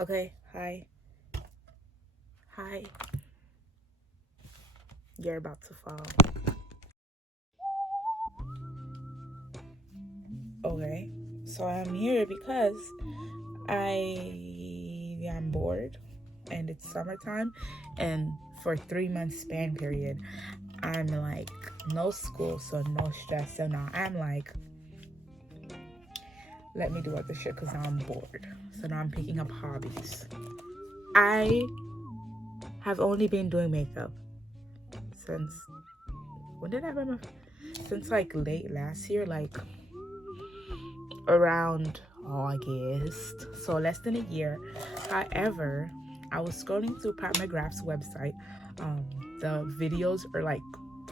Okay, hi. Hi. You're about to fall. Okay, so I'm here because I am bored and it's summertime, and for 3 months span period, I'm like no school, so no stress. So now I'm like, let me do other shit because now I'm bored. So now I'm picking up hobbies. I have only been doing makeup since when did I remember? Since like late last year, like around August, so less than a year. However, I was scrolling through Pat McGrath's website. The videos are like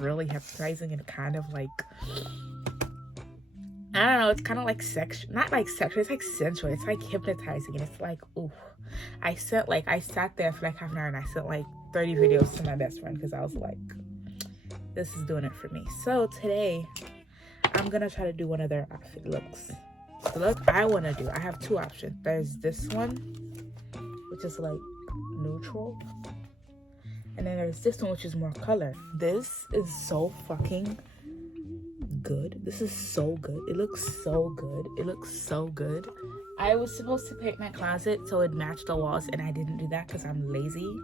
really hypnotizing and kind of like, I don't know, it's kind of like sexual, not like sexual, it's like sensual, it's like hypnotizing, and it's like, ooh. I sat there for like half an hour and I sent like 30 videos to my best friend because I was like, this is doing it for me. So today, I'm gonna try to do one of their outfit looks. The look I want to do, I have two options. There's this one, which is like neutral, and then there's this one, which is more color. This is so fucking good. This is so good. It looks so good. It looks so good. I was supposed to paint my closet so it matched the walls, and I didn't do that because I'm lazy.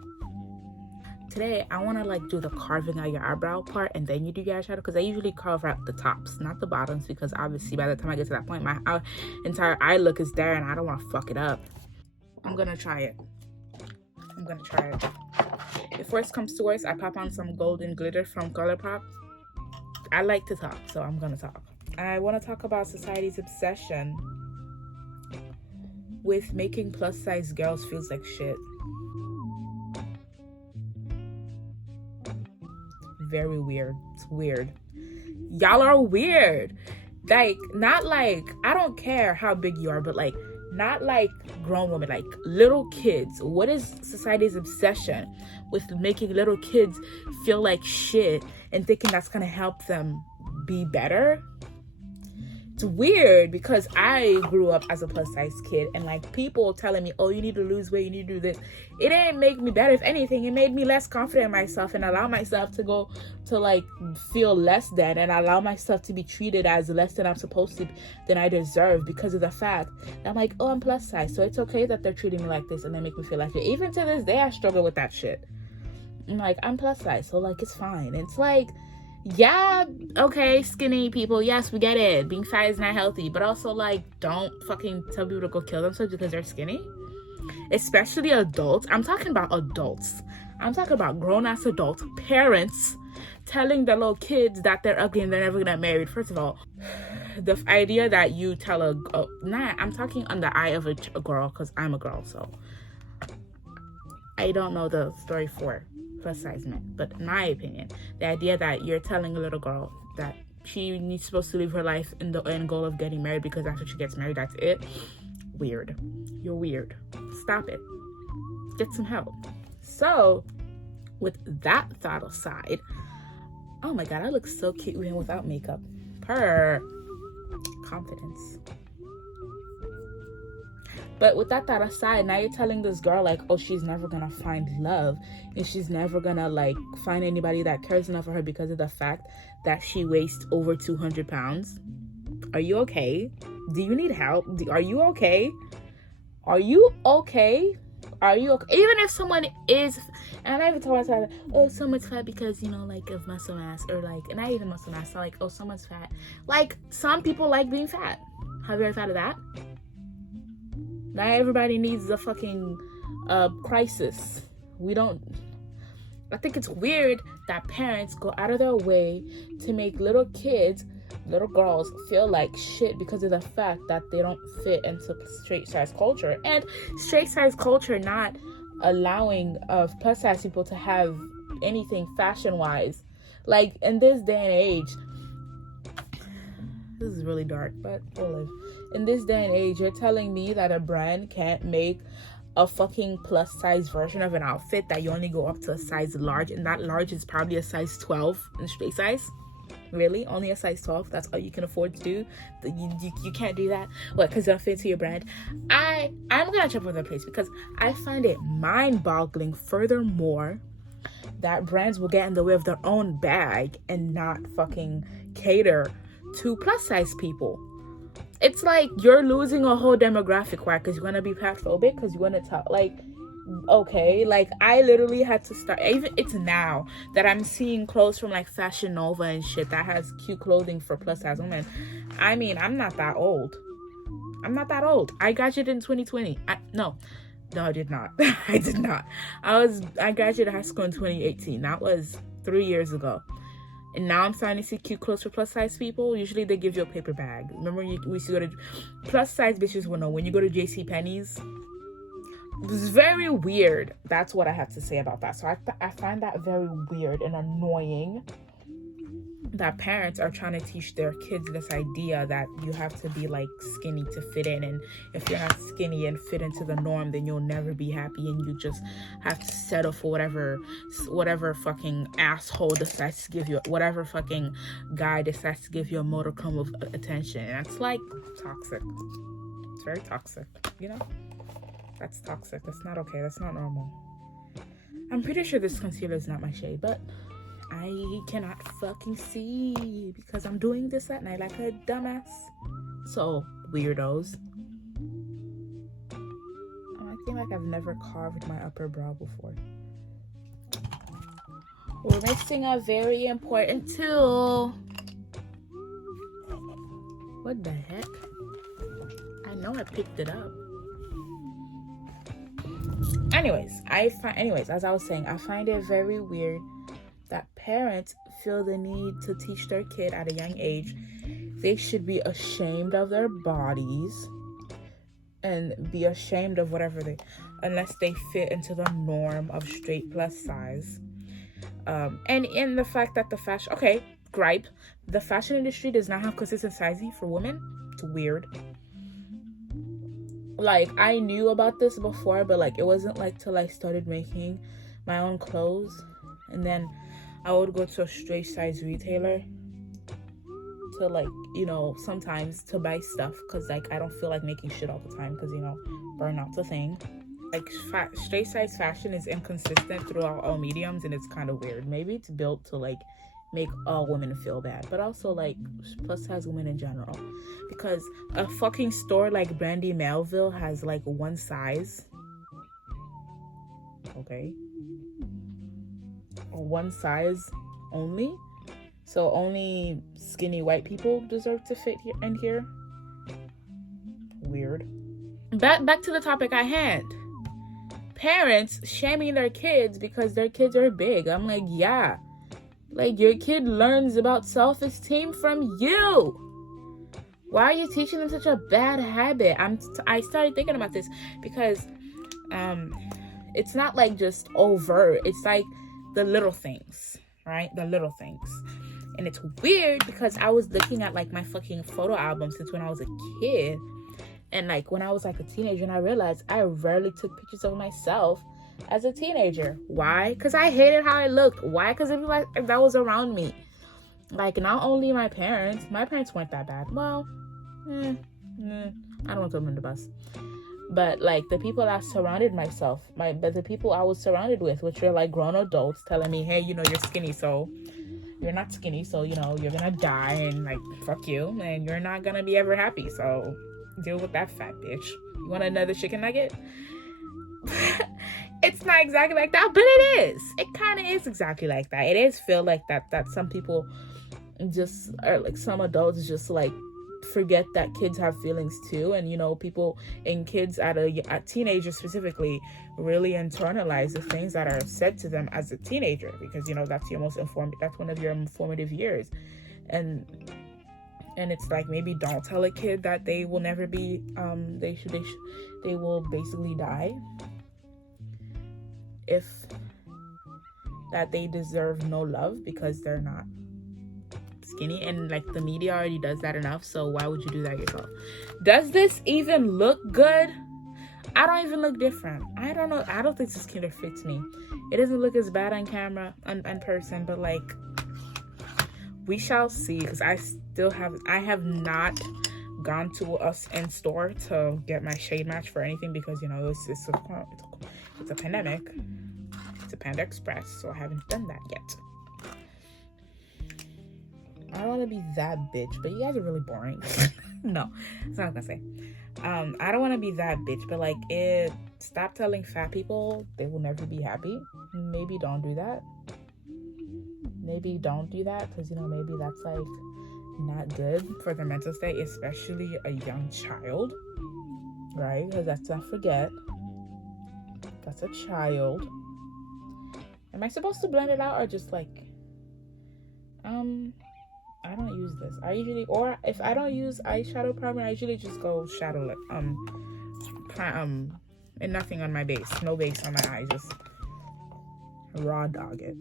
Today, I want to like do the carving out your eyebrow part, and then you do your eyeshadow, because I usually carve out the tops, not the bottoms, because obviously by the time I get to that point, my entire eye look is there and I don't want to fuck it up. I'm gonna try it. If worst comes to worst, I pop on some golden glitter from ColourPop. I like to talk, so I'm gonna talk. I want to talk about society's obsession with making plus size girls feels like shit. Very weird. It's weird. Y'all are weird. Like, not like, I don't care how big you are, but like, not like grown women, like little kids. What is society's obsession with making little kids feel like shit and thinking that's gonna help them be better? It's weird because I grew up as a plus size kid, and like people telling me, oh, you need to lose weight, you need to do this. It didn't make me better. If anything, it made me less confident in myself and allow myself to go to like feel less than, and allow myself to be treated as less than I'm supposed to, than I deserve, because of the fact that I'm like, oh, I'm plus size, so it's okay that they're treating me like this and they make me feel like it. Even to this day, I struggle with that shit. I'm like, I'm plus size, so like it's fine. It's like, yeah, okay, skinny people, yes, we get it. Being fat is not healthy, but also like, don't fucking tell people to go kill themselves because they're skinny. Especially adults. I'm talking about adults. I'm talking about grown-ass adults, parents telling their little kids that they're ugly and they're never gonna get married. First of all, the idea that you tell I'm talking on the eye of a girl, because I'm a girl, so I don't know the story for plus size men, but in my opinion, the idea that you're telling a little girl that she's supposed to live her life in the end goal of getting married because after she gets married, that's it. Weird. You're weird. Stop it. Get some help. So, with that thought aside, oh my god, I look so cute even without makeup. Purr. Confidence. But with that thought aside, now you're telling this girl like, oh, she's never gonna find love, and she's never gonna like find anybody that cares enough for her because of the fact that she weighs over 200 pounds. Are you okay? Do you need help? Are you okay? Are you okay? Are you okay? Even if someone is, and I even told myself, oh, someone's fat because, you know, like of muscle mass, or like, and not even muscle mass, so like, oh, someone's fat. Like, some people like being fat. Have you ever thought of that? Not everybody needs a fucking crisis. I think it's weird that parents go out of their way to make little girls feel like shit because of the fact that they don't fit into straight size culture. And straight size culture not allowing of plus size people to have anything fashion wise. Like, in this day and age, this is really dark, but we'll live. In this day and age, you're telling me that a brand can't make a fucking plus size version of an outfit that you only go up to a size large, and that large is probably a size 12 in straight size? Really? Only a size 12? That's all you can afford to do? You can't do that? What, because they'll fit to your brand? I'm gonna check with their place, because I find it mind-boggling, furthermore, that brands will get in the way of their own bag and not fucking cater to plus size people. It's like you're losing a whole demographic. Why? Because you want to be fatphobic? Because you want to talk like, okay, like I literally had to start. Even it's now that I'm seeing clothes from like Fashion Nova and shit that has cute clothing for plus size women. I mean, I'm not that old. I graduated in 2020. No, I did not. I did not. I graduated high school in 2018. That was 3 years ago. And now I'm starting to see cute clothes for plus size people. Usually they give you a paper bag. Remember we used to go to plus size bitches will know when you go to JCPenney's. It was very weird. That's what I have to say about that. So I find that very weird and annoying that parents are trying to teach their kids this idea that you have to be like skinny to fit in, and if you're not skinny and fit into the norm, then you'll never be happy, and you just have to settle for whatever fucking asshole decides to give you, whatever fucking guy decides to give you a modicum of attention. And that's like toxic. It's very toxic, you know? That's toxic. That's not okay. That's not normal. I'm pretty sure this concealer is not my shade, but I cannot fucking see because I'm doing this at night like a dumbass. So, weirdos. I think like I've never carved my upper brow before. We're missing a very important tool. What the heck? I know I picked it up. Anyways, as I was saying, I find it very weird that parents feel the need to teach their kid at a young age they should be ashamed of their bodies and be ashamed of unless they fit into the norm of straight plus size. And in the fact that the fashion industry does not have consistent sizing for women. It's weird. Like, I knew about this before, but like it wasn't like till I started making my own clothes, and then I would go to a straight size retailer to like, you know, sometimes to buy stuff, because like I don't feel like making shit all the time, because, you know, burnout's a thing. Like straight size fashion is inconsistent throughout all mediums, and it's kind of weird. Maybe it's built to like make all women feel bad, but also like plus size women in general, because a fucking store like Brandy Melville has like one size, okay, or one size only, so only skinny white people deserve to fit here and here. Weird. Back to the topic at hand. Parents shaming their kids because their kids are big. I'm like, yeah, like your kid learns about self-esteem from you. Why are you teaching them such a bad habit? I started thinking about this because it's not like just overt. It's like the little things, right? The little things. And it's weird because I was looking at like my fucking photo album since when I was a kid. And like when I was like a teenager, and I realized I rarely took pictures of myself as a teenager. Why? Because I hated how I looked. Why? Because everybody that was around me. Like, not only my parents weren't that bad. Well, I don't want to throw them in the bus. But like the people I surrounded myself, the people I was surrounded with, which were like grown adults telling me, hey, you know, you're skinny, so you're not skinny, so you know, you're gonna die, and like fuck you, and you're not gonna be ever happy, so deal with that, fat bitch. You want another chicken nugget? It's not exactly like that, but it is. It kind of is exactly like that. It is feel like that some people just are like, some adults just like forget that kids have feelings too, and you know, people and kids at teenagers specifically really internalize the things that are said to them as a teenager, because you know that's one of your formative years, and it's like, maybe don't tell a kid that they will never be they will basically die, if that they deserve no love because they're not skinny, and like the media already does that enough, so why would you do that yourself? Does this even look good? I don't even look different. I don't know. I don't think this kid fits me. It doesn't look as bad on camera, on person, but like we shall see, because I have not gone to us in store to get my shade match for anything, because you know it's a pandemic. It's a Panda Express, so I haven't done that yet. I don't want to be that bitch, but you guys are really boring. No, that's not what I'm gonna say. I don't want to be that bitch, but like, stop telling fat people they will never be happy. Maybe don't do that. Maybe don't do that, because you know, maybe that's like not good for their mental state, especially a young child, right? Because let's not forget, that's a child. Am I supposed to blend it out, or just like, I don't use this. I usually, or if I don't use eyeshadow primer, I usually just go shadow lip, and nothing on my base, no base on my eyes, just raw dog it.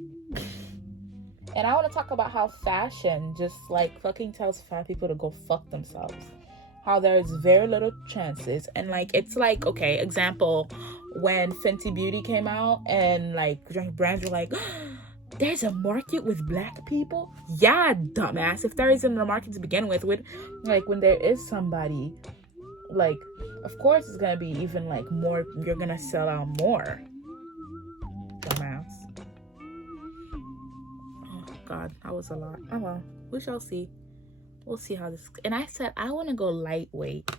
And I want to talk about how fashion just like fucking tells fat people to go fuck themselves. How there's very little chances, and like, it's like, okay, example, when Fenty Beauty came out and like brands were like, there's a market with black people. Yeah, dumbass. If there isn't a market to begin with like, when there is somebody, like, of course it's gonna be even like more, you're gonna sell out more. Dumbass. Oh god, that was a lot. Oh well, we shall see. We'll see how this, and I said I want to go lightweight.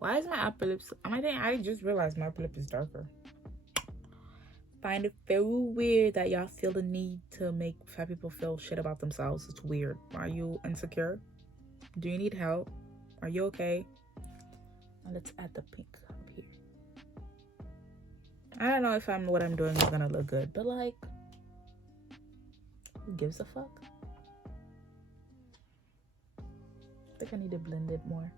Why is my upper lip I just realized my upper lip is darker. Find it very weird that y'all feel the need to make fat people feel shit about themselves. It's weird. Are you insecure? Do you need help? Are you okay? Now let's add the pink up here. I don't know if what I'm doing is gonna look good, but like, who gives a fuck? I think I need to blend it more.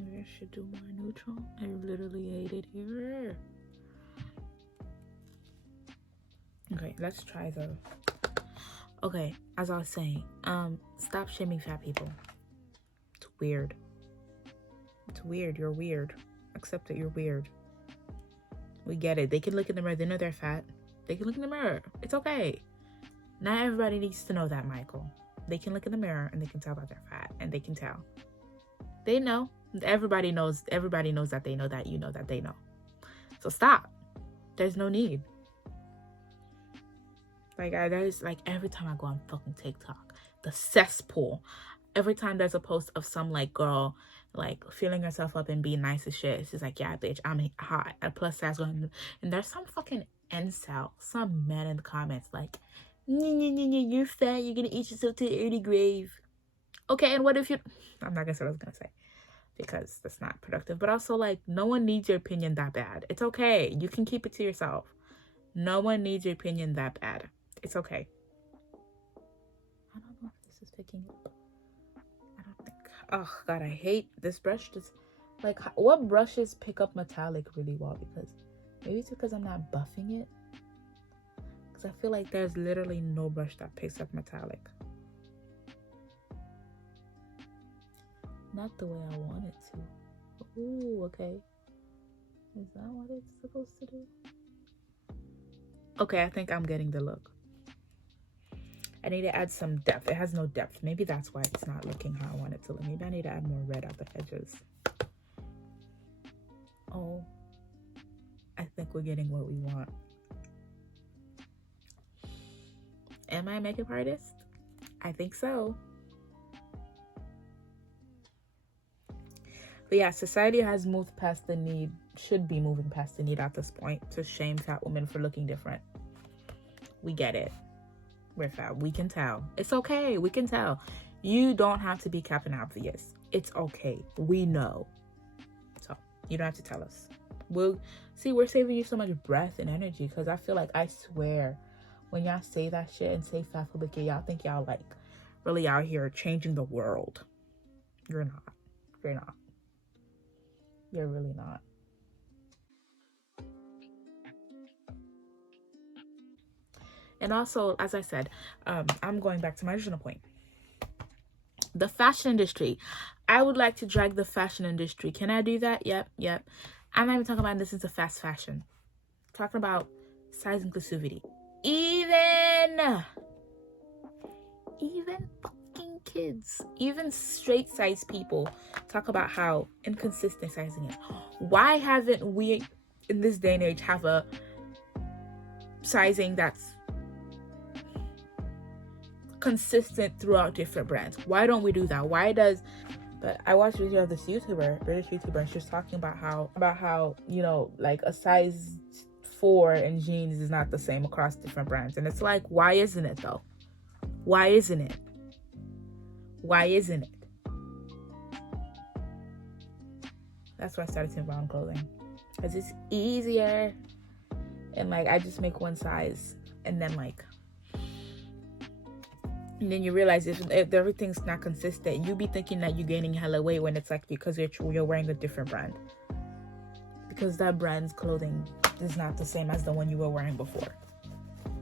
Maybe I should do more neutral. I literally hate it here. Okay, let's try the. Okay, as I was saying, stop shaming fat people. It's weird. It's weird. You're weird. Accept that you're weird. We get it. They can look in the mirror. They know they're fat. They can look in the mirror. It's okay. Not everybody needs to know that, Michael. They can look in the mirror and they can tell that they're fat, and they can tell. They know. Everybody knows. Everybody knows that they know that you know that they know. So stop. There's no need. Like, there's like, every time I go on fucking TikTok, the cesspool, every time there's a post of some like girl like feeling herself up and being nice as shit, she's like, yeah bitch, I'm hot, a plus size one, and there's some fucking incel, some man in the comments like, you're fat, you're gonna eat yourself to the early grave. Okay, and what if you, I'm not gonna say what I was gonna say because that's not productive, but also like no one needs your opinion that bad. It's okay. You can keep it to yourself. No one needs your opinion that bad. It's okay. I don't know if this is picking up. I don't think. Oh God, I hate this brush. Just like what brushes pick up metallic really well? Because maybe it's because I'm not buffing it. Because I feel like there's literally no brush that picks up metallic. Not the way I want it to. Ooh, okay. Is that what it's supposed to do? Okay, I think I'm getting the look. I need to add some depth. It has no depth. Maybe that's why it's not looking how I want it to look. Maybe I need to add more red at the edges. Oh, I think we're getting what we want. Am I a makeup artist? I think so. But yeah, society has moved past the need, should be moving past the need at this point to shame fat women for looking different. We get it. We're fat. We can tell. It's okay. We can tell. You don't have to be Captain Obvious. It's okay. We know. So you don't have to tell us. We're saving you so much breath and energy, because I feel like, I swear, when y'all say that shit and say fatphobic, y'all think y'all like really out here changing the world. You're not. You're not. You're really not. And also, as I said, I'm going back to my original point. The fashion industry. I would like to drag the fashion industry. Can I do that? Yep. I'm not even talking about this into fast fashion. I'm talking about size inclusivity. Even fucking kids, even straight size people talk about how inconsistent sizing is. Why haven't we, in this day and age, have a sizing that's consistent throughout different brands? Why don't we do that? But I watched a video of this British YouTuber, and she was talking about how, you know, like a size 4 in jeans is not the same across different brands. And it's like, why isn't it though? Why isn't it? That's why I started to buy clothing, because it's easier, and like I just make one size, and then you realize if everything's not consistent, you be thinking that you're gaining hella weight when it's like because you're wearing a different brand, because that brand's clothing is not the same as the one you were wearing before.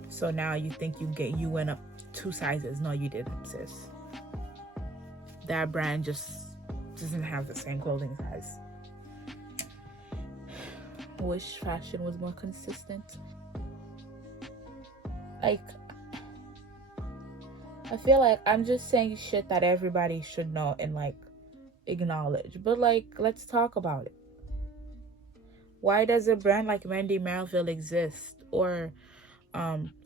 So now you think you went up 2 sizes. No, you didn't, sis. That brand just doesn't have the same clothing size. Wish fashion was more consistent. Like, I feel like I'm just saying shit that everybody should know and like acknowledge, but like, let's talk about it. Why does a brand like Wendy Melville exist? Or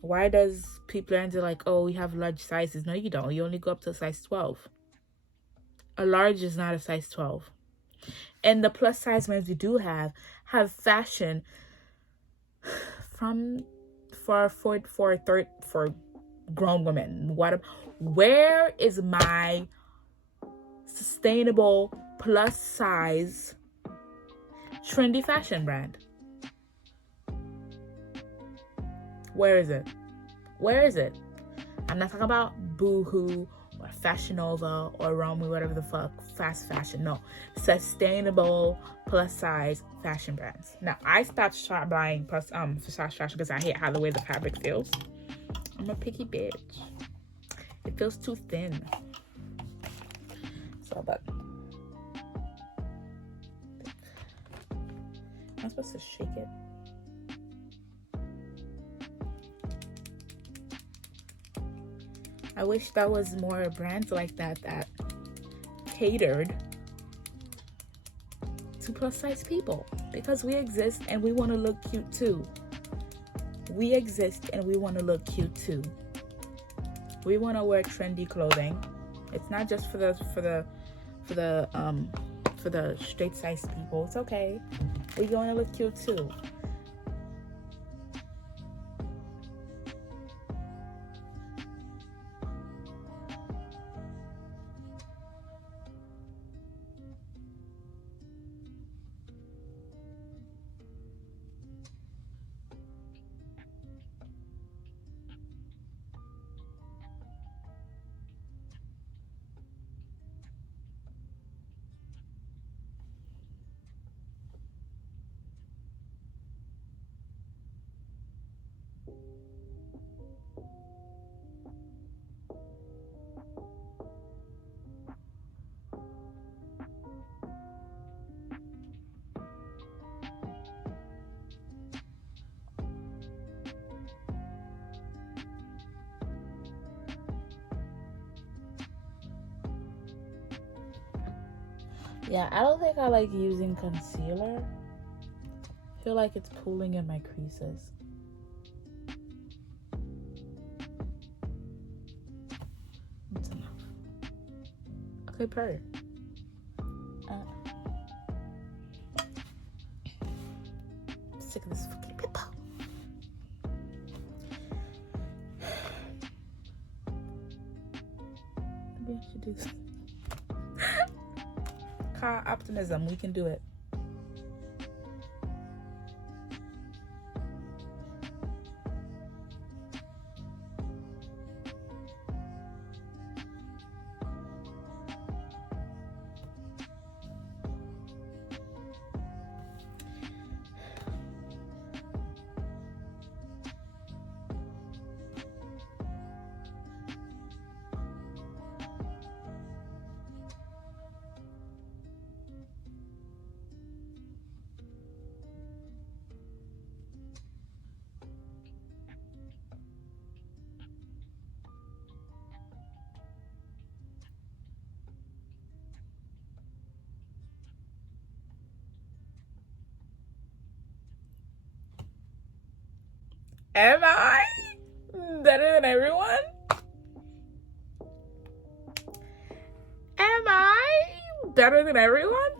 why does people are like, oh, we have large sizes? No, you don't. You only go up to size 12. A large is not a size 12. And the plus size ones we do have fashion for grown women. Where is my sustainable plus size trendy fashion brand? Where is it? I'm not talking about Boohoo or Fashion Nova or Romy, whatever the fuck, fast fashion. No, sustainable plus size fashion brands. Now, I stopped buying fast fashion because I hate how the way the fabric feels. I'm a picky bitch. It feels too thin. So, but I'm supposed to shake it. I wish there was more brands like that catered to plus size people, because we exist and we want to look cute too. We want to wear trendy clothing. It's not just for the straight size people. It's okay. We want to look cute too. Yeah, I don't think I like using concealer. I feel like it's pulling in my creases. That's enough. Okay, purr. Sick of this fucking people. Maybe I should do this. Optimism, we can do it. Am I better than everyone? Am I better than everyone?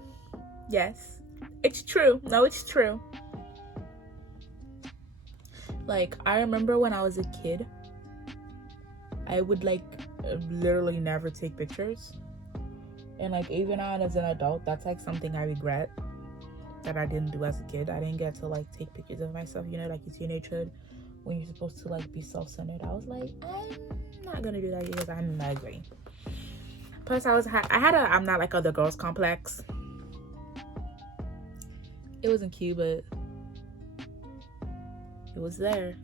Yes. It's true. No, it's true. Like, I remember when I was a kid, I would like literally never take pictures. And like, even on as an adult, that's like something I regret that I didn't do as a kid. I didn't get to like take pictures of myself, you know, like your teenagehood when you're supposed to like be self-centered. I was like, I'm not gonna do that because I'm ugly. Plus I had a I'm not like other girls complex. It wasn't cute, but it was there.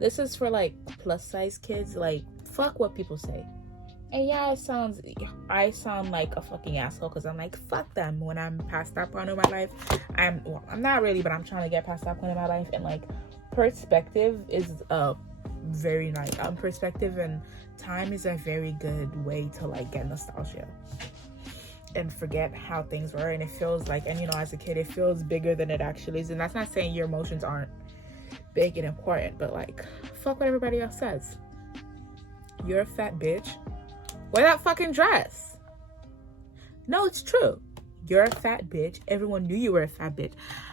This is for like plus size kids. Like, fuck what people say. And yeah, I sound like a fucking asshole because I'm like, fuck them when I'm past that point in my life. I'm not really, but I'm trying to get past that point in my life. And like, perspective is a very nice perspective, and time is a very good way to like get nostalgia and forget how things were. And it feels like, and you know, as a kid, it feels bigger than it actually is. And that's not saying your emotions aren't big and important, but like, fuck what everybody else says. You're a fat bitch. Wear that fucking dress. No, it's true. You're a fat bitch. Everyone knew you were a fat bitch.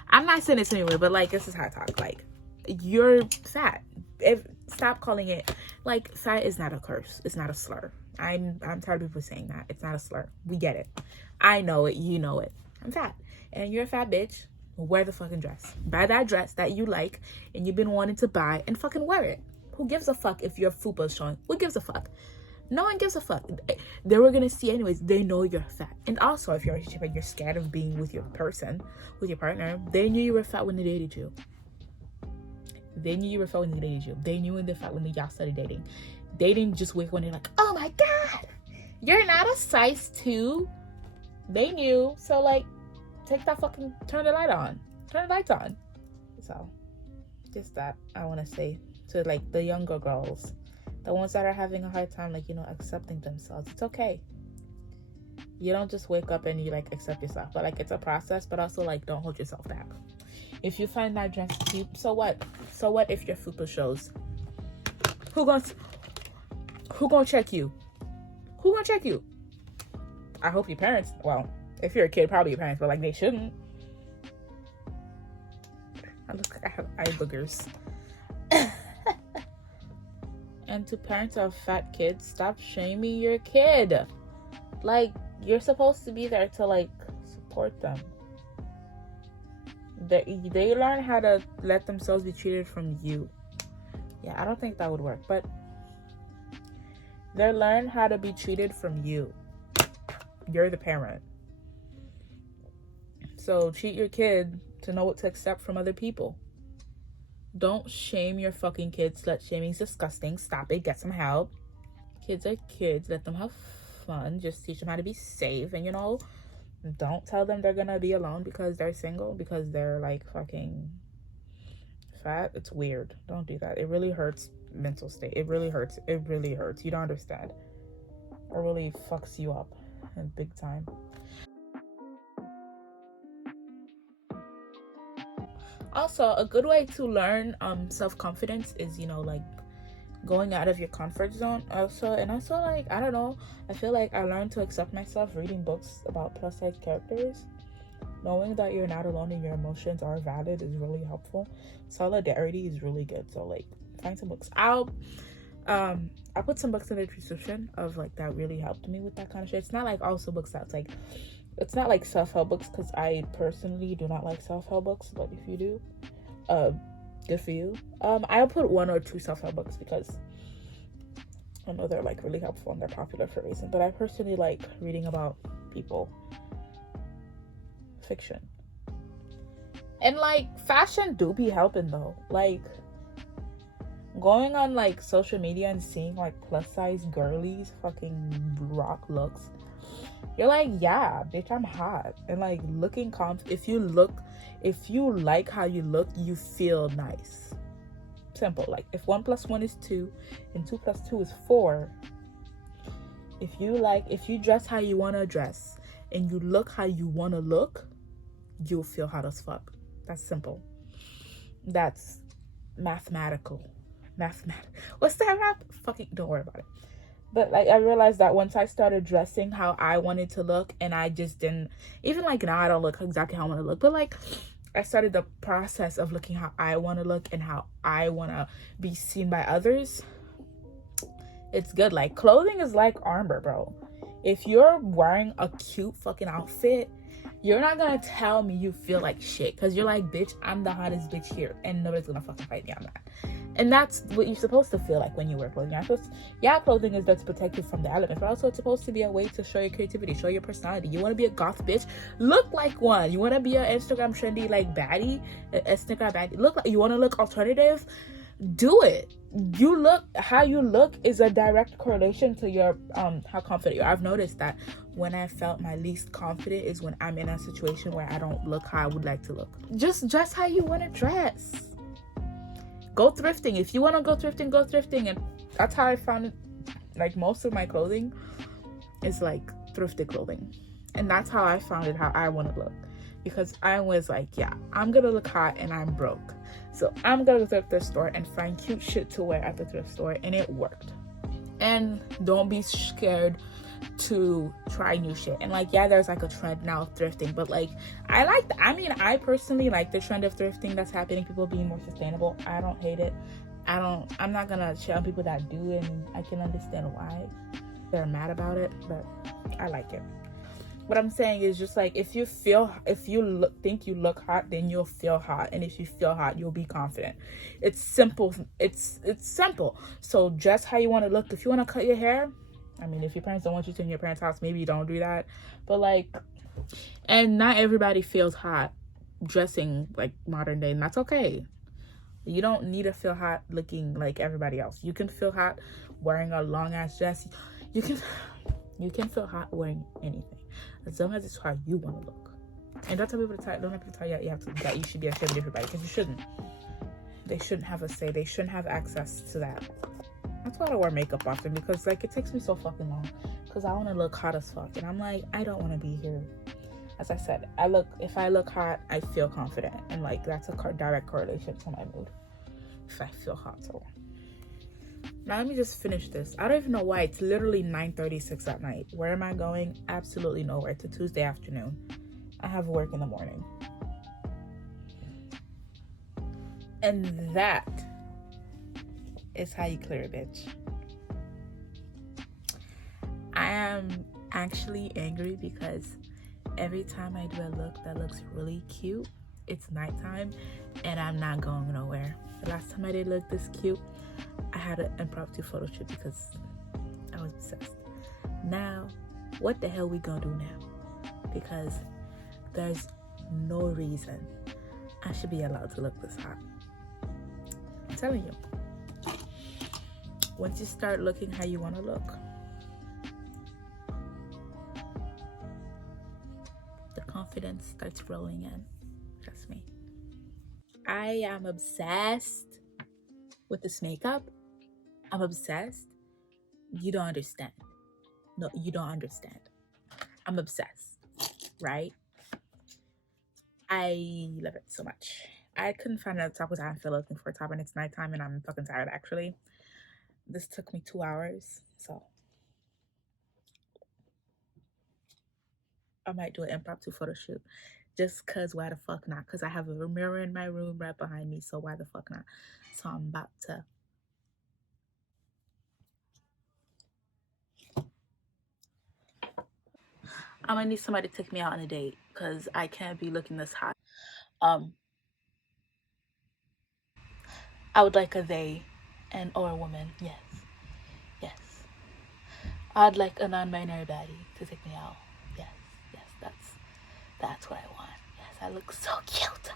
I'm not saying this anyway, but like, this is how I talk. Like, you're fat. Stop calling it, like, fat is not a curse. It's not a slur. I'm tired of people saying that. It's not a slur. We get it. I know it. You know it. I'm fat. And you're a fat bitch. Wear the fucking dress. Buy that dress that you like and you've been wanting to buy and fucking wear it. Who gives a fuck if your fupa is showing? Who gives a fuck? No one gives a fuck. They were gonna see anyways. They know you're fat. And also, if you're in a relationship and you're scared of being with your person, with your partner, they knew you were fat when they dated you. They knew you were fat when they dated you. They knew they're fat when y'all started dating. They didn't just wake when they're like, oh my god, you're not a size 2. They knew. So like, take that fucking, turn the light on. Turn the lights on. So, just that I want to say to like the younger girls. The ones that are having a hard time, like, you know, accepting themselves. It's okay. You don't just wake up and you, like, accept yourself. But, like, it's a process. But also, like, don't hold yourself back. If you find that dress cute, so what? So what if your fupa shows? Who gonna check you? Who gonna check you? I hope your parents. Well, if you're a kid, probably your parents. But, like, they shouldn't. I have eye boogers. And to parents of fat kids, stop shaming your kid. Like, you're supposed to be there to like support them. They learn how to let themselves be treated from you. Yeah, I don't think that would work, but they learn how to be treated from you. You're the parent. So treat your kid to know what to accept from other people. Don't shame your fucking kids. Slut shaming is disgusting. Stop it. Get some help. Kids are kids. Let them have fun. Just teach them how to be safe. And, you know, don't tell them they're gonna be alone because they're single, because they're, like, fucking fat. It's weird. Don't do that. It really hurts mental state. It really hurts. It really hurts. You don't understand. It really fucks you up. and big time. Also, a good way to learn self-confidence is, you know, like going out of your comfort zone. Also, like, I don't know, I feel like I learned to accept myself reading books about plus size characters. Knowing that you're not alone and your emotions are valid is really helpful. Solidarity is really good. So like, find some books. I put some books in the description of like that really helped me with that kind of shit. It's not like also books that's like, it's not like self-help books, because I personally do not like self-help books, but if you do, good for you. I'll put 1 or 2 self-help books because I know they're like really helpful and they're popular for a reason. But I personally like reading about people, fiction. And like, fashion do be helping though. Like, going on like social media and seeing like plus size girlies fucking rock looks, you're like, yeah, bitch, I'm hot. And like, looking if you like how you look, you feel nice. Simple. Like, if 1 + 1 is 2 and 2 + 2 is 4, if you dress how you want to dress and you look how you want to look, you'll feel hot as fuck. That's simple. That's mathematical. What's that rap? Fucking don't worry about it. But like, I realized that once I started dressing how I wanted to look, and I just didn't, even like now I don't look exactly how I want to look, but like, I started the process of looking how I want to look and how I want to be seen by others. It's good. Like, clothing is like armor, bro. If you're wearing a cute fucking outfit, you're not gonna tell me you feel like shit, because you're like, bitch, I'm the hottest bitch here and nobody's gonna fucking fight me on that. And that's what you're supposed to feel like when you wear clothing. Clothing is there to protect you from the elements, but also it's supposed to be a way to show your creativity, show your personality. You want to be a goth bitch? Look like one. You want to be an Instagram trendy like baddie? Instagram baddie? You want to look alternative? Do it. How you look is a direct correlation to your how confident you are. I've noticed that when I felt my least confident is when I'm in a situation where I don't look how I would like to look. Just dress how you want to dress. Go thrifting. If you want to go thrifting, go thrifting. And that's how I found it. Like, most of my clothing is like thrifted clothing, and that's how I found it how I want to look, because I was like, yeah, I'm gonna look hot and I'm broke, so I'm gonna go to the thrift store and find cute shit to wear at the thrift store, and it worked. And don't be scared to try new shit. And like, yeah, there's like a trend now of thrifting, but like, I personally like the trend of thrifting that's happening, people being more sustainable. I don't hate it. I'm not gonna shit on people that do, and I can understand why they're mad about it, but I like it. What I'm saying is just like, if you think you look hot, then you'll feel hot, and if you feel hot, you'll be confident. It's simple. It's simple. So dress how you want to look. If you want to cut your hair, I mean, if your parents don't want you to in your parents' house, maybe you don't do that. But like, and not everybody feels hot dressing like modern day, and that's okay. You don't need to feel hot looking like everybody else. You can feel hot wearing a long ass dress. You can feel hot wearing anything, as long as it's how you want to look. And don't have people tell you that you should be ashamed of everybody, because you shouldn't. They shouldn't have a say. They shouldn't have access to that. That's why I don't wear makeup often, because like, it takes me so fucking long, because I want to look hot as fuck, and I'm like, I don't want to be here. As I said, if I look hot, I feel confident, and like, that's a direct correlation to my mood if I feel hot. So now let me just finish this. I don't even know why it's literally 9:36 at night. Where am I going? Absolutely nowhere. It's a Tuesday afternoon. I have work in the morning. And that is how you clear a bitch. I am actually angry because every time I do a look that looks really cute, it's nighttime and I'm not going nowhere. The last time I did look this cute, I had an impromptu photo shoot because I was obsessed. Now, what the hell we gonna do now? Because there's no reason I should be allowed to look this hot. I'm telling you. Once you start looking how you want to look, the confidence starts rolling in. Trust me. I am obsessed with this makeup. I'm obsessed. You don't understand. No, you don't understand. I'm obsessed, right? I love it so much. I couldn't find a top because I feel looking for a top and it's nighttime and I'm fucking tired actually. This took me 2 hours, so I might do an impromptu photo shoot. Just cause why the fuck not? Cause I have a mirror in my room right behind me, so why the fuck not? So I'm about to I'm gonna need somebody to take me out on a date because I can't be looking this hot. I would like a they and or a woman. Yes. Yes. I'd like a non-binary baddie to take me out. Yes. Yes, that's what I want. Yes, I look so cute.